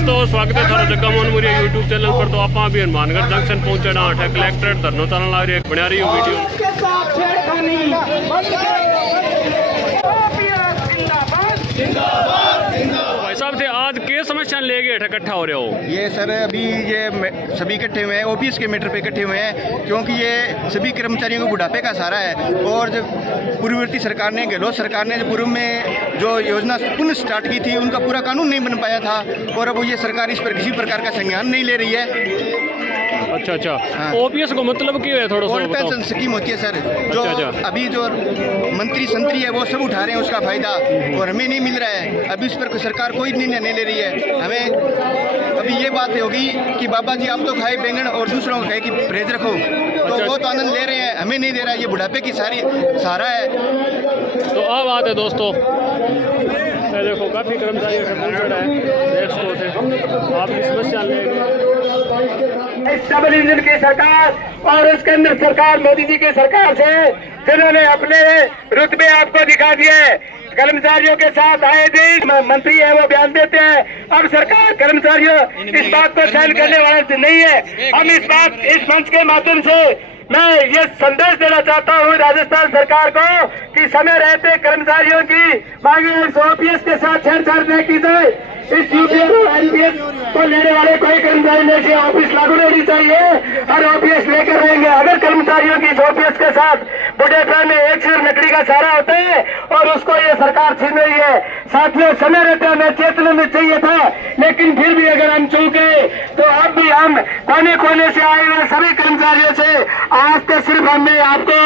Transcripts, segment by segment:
दोस्तों, स्वागत है थारा जग्गा मोहन मुरिया यूट्यूब चैनल पर। तो आप अभी हनुमानगढ़ जंक्शन पहुंचे ना है कलेक्ट्रेट धरना चलन लग रही है, बना रही वीडियो। भाई साहब थे आज के समस्या ले गए इकट्ठा हो रहे हो? ये सर अभी ये सभी इकट्ठे हुए हैं, ओपीएस के मैटर पे इकट्ठे हुए हैं, क्योंकि ये सभी कर्मचारियों को बुढ़ापे का सहारा है। और जब पूर्ववर्ती सरकार ने, गहलोत सरकार ने पूर्व में जो योजना पुनः स्टार्ट की थी, उनका पूरा कानून नहीं बन पाया था। और अब ये सरकार इस पर किसी प्रकार का संज्ञान नहीं ले रही है। अच्छा अच्छा, हाँ। ओपीएस को मतलब क्या है? थोड़ा सा ओल्ड पेंशन स्कीम होती है सर, जो अभी जो मंत्री संतरी है वो सब उठा रहे हैं उसका फायदा, और हमें नहीं मिल रहा है। अभी इस पर सरकार कोई निर्णय नहीं ले रही है। हमें अभी ये बात होगी कि बाबा जी आप तो खाए बैंगन और दूसरों को कहे कि परहेज रखो, तो वो तो आनंद ले रहे हैं, हमें नहीं दे रहा है। ये बुढ़ापे की सारी सहारा है। तो अब बात है दोस्तों, देखो काफी कर्मचारी आप इस समस्या डबल इंजन की सरकार और उसके अंदर सरकार मोदी जी की सरकार से, जिन्होंने अपने रुतबे आपको दिखा दिए। कर्मचारियों के साथ आए दिन मंत्री है वो बयान देते हैं। अब सरकार कर्मचारियों इस बात को सहन करने वाले नहीं है। हम इस मंच के माध्यम से मैं ये संदेश देना चाहता हूँ राजस्थान सरकार को कि समय रहते कर्मचारियों की मांगे ओपीएस के साथ छेड़छाड़ न की जाए। इस यूपीएस और एनपीएस को लेने वाले कोई कर्मचारी में से ऑफिस लागू नहीं चाहिए और ओपीएस लेकर रहेंगे। अगर कर्मचारियों की ओपीएस के साथ बुढ़ापे में एक सिर लकड़ी का सहारा होता है और उसको ये सरकार छीन रही है। साथियों, समय रहते हमें चेतना में चाहिए था, लेकिन फिर भी अगर हम चूके तो अब भी हम कोने कोने से आए हुए सभी कर्मचारियों से आज तो सिर्फ हमने आपको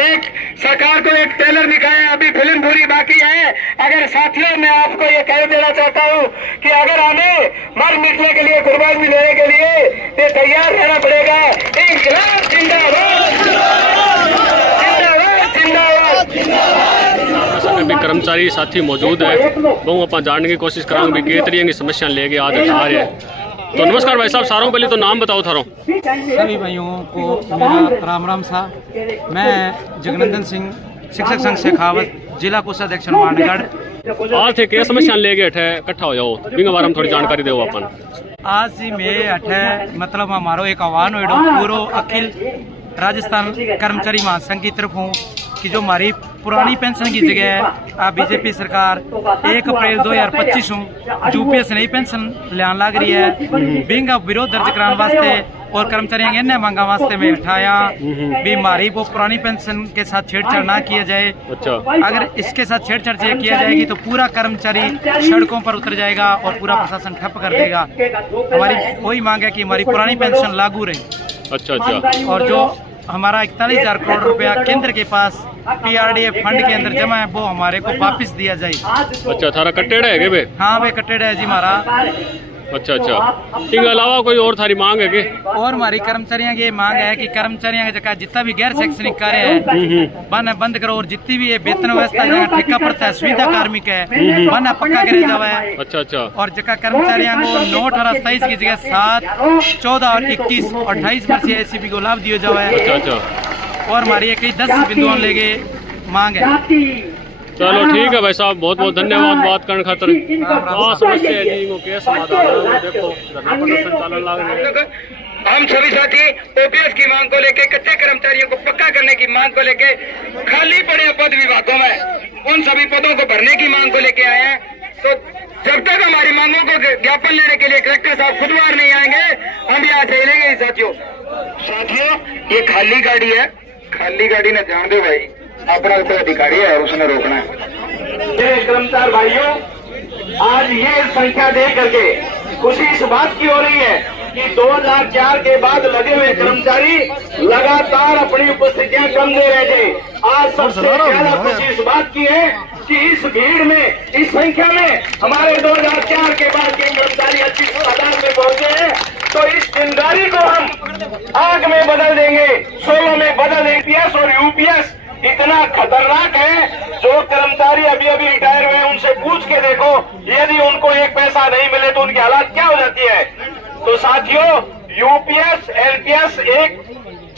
एक सरकार को एक टेलर दिखाया, अभी फिल्म पूरी बाकी है। अगर साथियों, मैं आपको ये कह देना चाहता हूँ कि अगर हमें मर मिटने के लिए, कुर्बानी देने के लिए ये तैयार रहना पड़ेगा। इंकलाब जिंदाबाद, जिंदाबाद, जिंदाबाद। कर्मचारी साथी मौजूद है, वो आप जानने की कोशिश करांगे कि तरीके की समस्या लेके आज आ रहे हैं। तो नमस्कार भाई साहब, सारों पहले तो नाम बताओ थारो। सभी भाइयों को मेरा राम राम सा। मैं जगनंदन सिंह, शिक्षक संघ शेखावत, जिला कोषाध्यक्ष हनुमानगढ़। आज थे क्या समस्या लेके इकट्ठा हो जाओ, बिंग बारे में थोड़ी जानकारी दो अपन। आज जी में अठे मतलब हमारो एक आह्वान हो पूरो अखिल राजस्थान कर्मचारी महासंघ की तरफ हूँ कि जो हमारी पुरानी पेंशन की जगह बीजेपी सरकार 1 अप्रैल 2025 यूपीएस नई पेंशन लाने लग रही है। बिंग विरोध दर्ज कराने वास्ते और कर्मचारियों के मांगा वास्ते में उठाया भी हमारी वो पुरानी पेंशन के साथ छेड़छाड़ ना किया जाए। अच्छा। अगर इसके साथ छेड़छाड़ किया जाएगी तो पूरा कर्मचारी सड़कों पर उतर जाएगा और पूरा प्रशासन ठप कर देगा। हमारी वही मांग है कि हमारी पुरानी पेंशन लागू रहे। अच्छा अच्छा। और जो हमारा 41,000 करोड़ रुपया केंद्र के पास पीआरडीए फंड के अंदर जमा है वो हमारे को वापस दिया जाए। अच्छा, थारा कट्टेड़ा है बे? हाँ वे कट्टेड़ा है जी हमारा। अच्छा अच्छा, इसके अलावा कोई और थारी मांग है के? और हमारी कर्मचारियों की मांग है कि कर्मचारियों की जगह जितना भी गैर शैक्षणिक कार्य है बंद करो, और जितनी भी वेतन व्यवस्था जगह ठेका पड़ता है, सुविधा कार्मिक है बना पक्का करे जावा है। अच्छा अच्छा। और जगह कर्मचारियों को 9, 18, 27 की जगह 7, 14 और 21 और 28 वर्षीय एसीपी को लाभ दिया जावा है। अच्छा अच्छा। और हमारी एक 10 बिंदुओं लेके मांग है। चलो ठीक है भाई साहब, बहुत बहुत धन्यवाद बात करने खातर। हम सभी साथी ओपीएस की मांग को लेके, कच्चे कर्मचारियों को पक्का करने की मांग को लेके, खाली पड़े पद विभागों में उन सभी पदों को भरने की मांग को लेके आए हैं। तो जब तक हमारी मांगों को ज्ञापन लेने के लिए कलेक्टर साहब खुद बाहर नहीं आएंगे, हम यहाँ से रहेंगे। साथियों, ये खाली गाड़ी है, खाली गाड़ी ने जान दो भाई, अपना अधिकारी है, उसने रोकना है। कर्मचारी भाइयों, आज ये संख्या देख करके खुशी इस बात की हो रही है कि 2004 के बाद लगे हुए कर्मचारी लगातार अपनी उपस्थितियां कम दे रहे थे। आज सबसे ज्यादा खुशी इस बात की है कि इस भीड़ में, इस संख्या में हमारे 2004 के बाद के कर्मचारी 25,000 में पहुंचे हैं। तो इस जिम्मेदारी को हम आग में बदल देंगे, 16 में बदल देंगे। पीएस और यूपीएस इतना खतरनाक है, जो कर्मचारी अभी अभी रिटायर हुए उनसे पूछ के देखो, यदि उनको एक पैसा नहीं मिले तो उनकी हालत क्या हो जाती है। तो साथियों, यूपीएस एलपीएस एक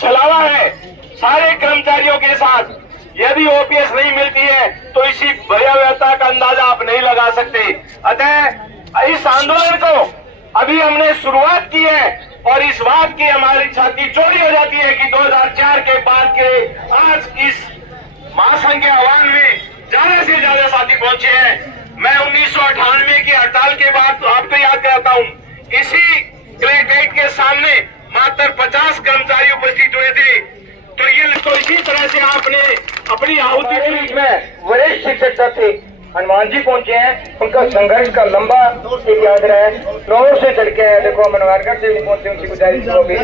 छलावा है सारे कर्मचारियों के साथ। यदि ओपीएस नहीं मिलती है तो इसी भयावहता का अंदाजा आप नहीं लगा सकते। अतः इस आंदोलन को अभी हमने शुरुआत की है और इस बात की हमारी छाती चौड़ी हो जाती है कि 2004 के बाद के आज इस महासंघ के आह्वान में ज्यादा से ज्यादा साथी पहुंचे हैं। मैं 1998 की हड़ताल के बाद तो आपको याद कराता हूं, इसी कलेक्ट्रेट के सामने मात्र 50 कर्मचारी उपस्थित हुए थे। तो इसी तरह से आपने अपनी आहुति दी। में वरिष्ठ शिक्षक थे हनुमान जी पहुंचे हैं, उनका संघर्ष का लंबा एक यात्रा है, फ्लोर से चल के देखो मनवारगढ़ से भी पहुंचे, उनकी गुजारिश होगी।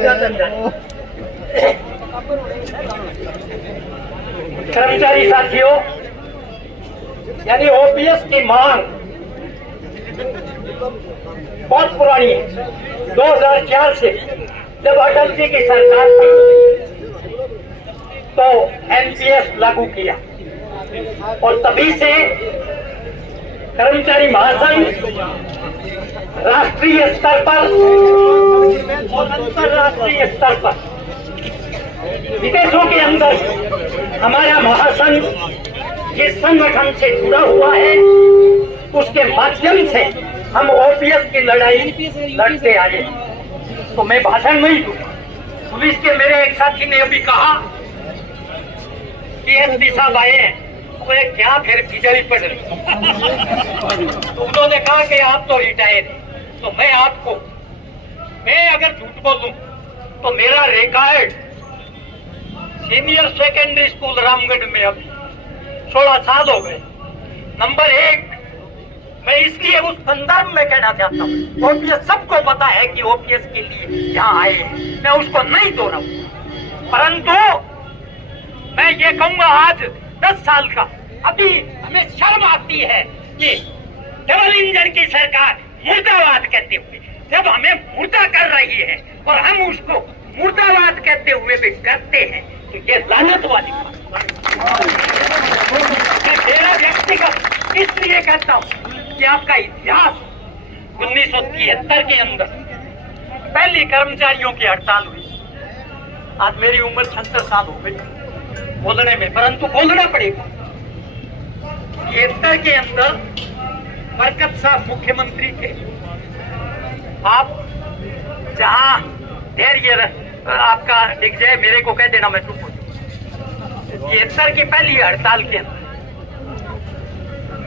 कर्मचारी साथियों, यानी ओपीएस की मांग बहुत पुरानी है। 2004 से जब अटल जी की सरकार थी तो एनपीएस लागू किया और तभी से कर्मचारी महासंघ राष्ट्रीय स्तर पर और अंतर्राष्ट्रीय स्तर पर विदेशों के अंदर हमारा महासंघ जिस संगठन से जुड़ा हुआ है उसके माध्यम से हम ओपीएस की लड़ाई लड़ते आए। तो मैं भाषण नहीं दूंगा। पुलिस के मेरे एक साथी ने अभी कहा कि एसपी साहब आए हैं, बोले क्या फिर बिजली पड़ रही। तो उन्होंने कहा कि आप तो रिटायर हैं, तो मैं अगर झूठ बोलूं तो मेरा record senior secondary school Ramgarh में अभी 16 साल हो गए। नंबर 1, मैं इसलिए उस संदर्भ में कहना चाहता हूँ, ओपीएस सबको पता है कि ओपीएस के लिए यहाँ आए हैं, मैं उसको नहीं दोहराऊंगा, परंतु मैं ये कहूंगा आज 10 साल का अभी हमें शर्म आती है कि डबल इंजन की सरकार मुर्दाबाद कहते हुए जब हमें मुर्दा कर रही है और हम उसको मुर्दाबाद कहते हुए भी करते हैं, तो ये लानत वाली बात। मेरा व्यक्तिगत इसलिए कहता हूँ कि आपका इतिहास 1973 के अंदर पहली कर्मचारियों की हड़ताल हुई। आज मेरी उम्र 76 साल हो गई बोलने में, परंतु बोलना पड़ेगा। 73 के अंदर बरकत साहब मुख्यमंत्री थे। आप जहां धैर्य आपका दिख जाए मेरे को कह देना, मैं चुप हो जाऊं। 73 की पहली हड़ताल के अंदर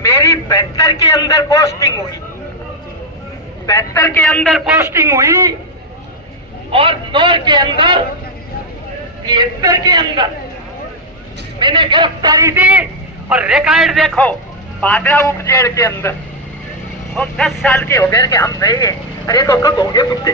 मेरी 72 के अंदर पोस्टिंग हुई, 72 के अंदर पोस्टिंग हुई और 9 के अंदर 73 के अंदर मैंने गिरफ्तारी दी और रिकॉर्ड देखो भादरा उप जेल के अंदर हम 10 साल के हो गए कि हम गए। अरे तो कब हो गए बुद्धि